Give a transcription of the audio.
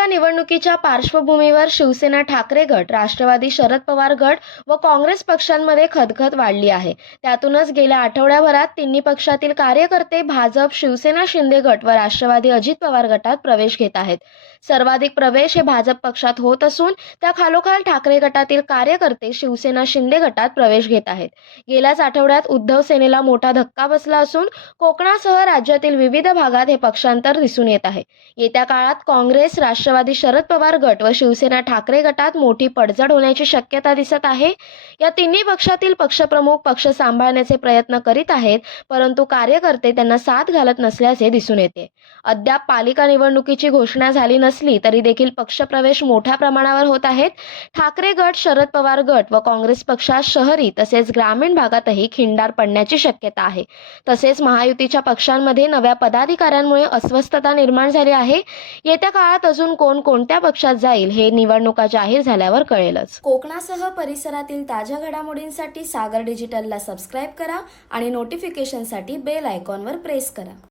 नगरपालिका निवडणुकीच्या पार्श्वभूमीवर शिवसेना ठाकरे गट राष्ट्रवादी शरद पवार गट व काँग्रेस पक्षांमध्ये खदखद वाढली आहे. त्यातूनच गेल्या आठवड्याभरात तिन्ही पक्षातील कार्यकर्ते भाजप शिवसेना शिंदे गट व राष्ट्रवादी अजित पवार गटात प्रवेश घेत आहेत. सर्वाधिक प्रवेश हे भाजप पक्षात होत असून त्या खालोखाल ठाकरे गटातील कार्यकर्ते शिवसेना शिंदे गटात प्रवेश घेत आहेत. गेल्याच आठवड्यात उद्धव सेनेला मोठा धक्का बसला असून कोकणासह राज्यातील विविध भागात हे पक्षांतर दिसून येत आहे. येत्या काळात काँग्रेस राष्ट्र राष्ट्रवादी शरद पवार गट व शिवसेना ठाकरे गटात मोठी पडझड होण्याची शक्यता दिसत आहे. या तिन्ही पक्षातील पक्षप्रमुख पक्ष सांभाळण्याचे प्रयत्न करीत आहेत परंतु कार्यकर्ते त्यांना साथ घालत नसल्याचे दिसून येते. अद्याप पालिका निवडणुकीची घोषणा झाली नसली तरी देखील पक्षप्रवेश मोठ्या प्रमाणावर होत आहेत. ठाकरे गट शरद पवार गट व काँग्रेस पक्षात शहरी तसेच ग्रामीण भागातही खिंडार पडण्याची शक्यता आहे. तसेच महायुतीच्या पक्षांमध्ये नव्या पदाधिकाऱ्यांमुळे अस्वस्थता निर्माण झाली आहे. येत्या काळात अजून कोण कोणत्या पक्षात जाईल हे निवडणुका जाहीर झाल्यावर कळेलच. कोकणासह परिसरातील ताज्या घडामोडींसाठी सागर डिजिटलला सबस्क्राईब करा आणि नोटिफिकेशनसाठी बेल आयकॉनवर प्रेस करा.